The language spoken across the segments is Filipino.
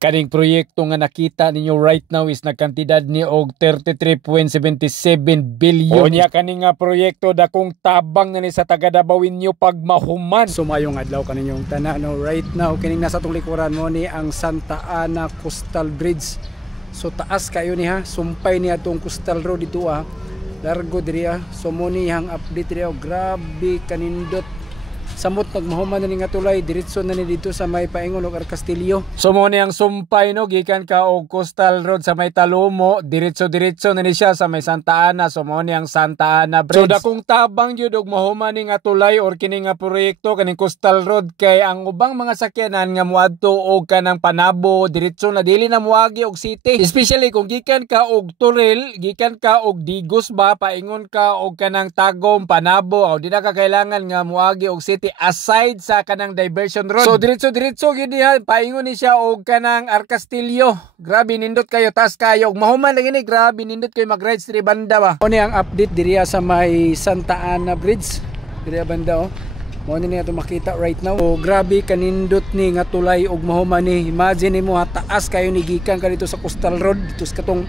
Kaning proyekto nga nakita ninyo right now is nagkantidad ni og 33.77 billion. O niya kaning nga proyekto dakong tabang na ni sa taga Davao inyo pagmahuman. Sumayong adlaw kaninyong tanan no, right now kining nasa tong likuran mo ni ang Santa Ana Coastal Bridge. So taas kayo ni ha, sumpay ni atong Coastal Road dito ha. Largo diri ha. So mo ni hang update diri, grabe kanindot. Samot nagmahuman na ni nga tulay, diretso na ni dito sa may paingon og Castillo. So mo ni ang sumpay no, gikan ka og Coastal Road sa may Talumo, diretso na ni siya sa may Santa Ana. So mo ni ang Santa Ana Bridge. So dakong tabang jud og mahuman ni nga tulay or kini nga proyekto kaning Coastal Road, kay ang ubang mga sakyanan nga moadto og kanang Panabo diretso na dili na moagi og city. Especially kung gikan ka og Turil, gikan ka og Digos ba, paingon ka og kanang Tagum, Panabo, o di na ka kailangan nga moagi og city aside sa kanang diversion road. So diretso gid diha, paingon ni siya og kanang Castillo. Grabe nindot kayo, tas kayo mahuman lang ini, grabe nindot kayo mag-rides diri banda ba. Mo ni ang update diri sa may Santa Ana Bridge diri banda oh. Mo ni ato makita right now. So grabe kanindot ni nga tulay og mahuman ni. Imagine mo ha, taas kayo ni gikan ka dito sa Coastal Road dito sa katong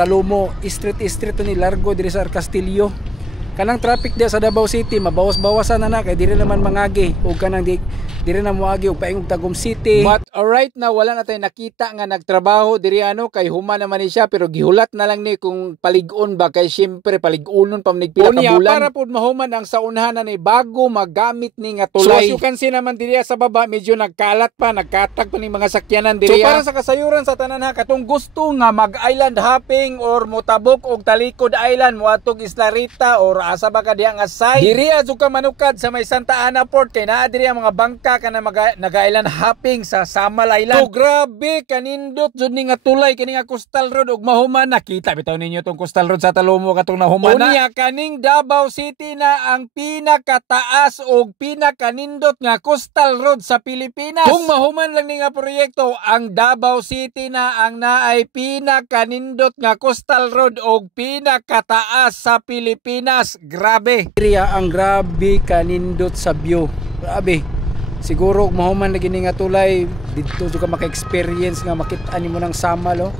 Talumo street ni largo diri sa Castillo. Kanang traffic dia sa Davao City mabawas-bawasan na kay diri naman mangagi ug kanang diri na moagi og paingog Tagum City. But alright na wala na tay nakita nga nagtrabaho diri ano, kay human naman ni siya, pero gihulat na lang ni kung palig-on ba, kay syempre palig-unon pa manigpila ka bulan. Para pud mahuman ang saunahan na ni bago magamit ni nga tulay. So as you can see naman diri sa baba medyo nagkalat pa, nagkatag pa ning mga sakyanan diri. So para sa kasayuran sa tanan ha, katong gusto nga mag-island hopping or motabok og Talikod Island, moatog Isla Rita or asa ba ka diha nga side, diri adto ka manukad sa may Santa Ana Port, kay naa diri ang mga bangka ka na nag-island hopping sa Samal Island. So grabe kanindot jud ni nga tulay kini nga Coastal Road og mahuman. Nakita bitaw ninyo tong Coastal Road sa Talumo katong nahuman na. Unya kaning Davao City na ang pinakataas og pinakanindot nga Coastal Road sa Pilipinas. Kung mahuman lang ni nga proyekto, ang Davao City na ang naay pinakanindot nga Coastal Road og pinakataas sa Pilipinas. Grabe. Area ang grabe kanindot sa view. Grabe. Siguro mahuman na gini nga tulay dito ka maka-experience nga makita nimo nang Samal oh.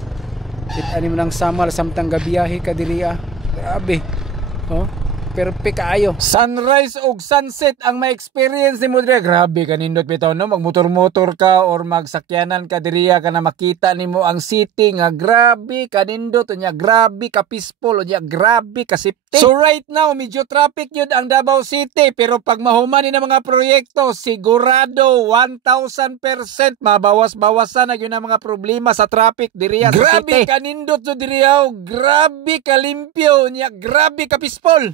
Kita nimo nang Samal samtang gabiyahe ka diri ah. Grabe. Oh. Perfect kaayo. Sunrise og sunset ang ma-experience nimo diri. Grabe kanindot bitaw no, magmotor-motor ka or magsakyanan ka diri ka na makita nimo ang city nga grabe kanindot unya, grabe ka peaceful unya, grabe ka safety. So right now medyo traffic yun ang Davao City, pero pag mahuman ni na mga proyekto sigurado 1000% mabawas-bawasan na yun ang mga problema sa traffic diri sa city. Grabe kanindot so diri, grabe ka limpyo unya, grabe ka peaceful.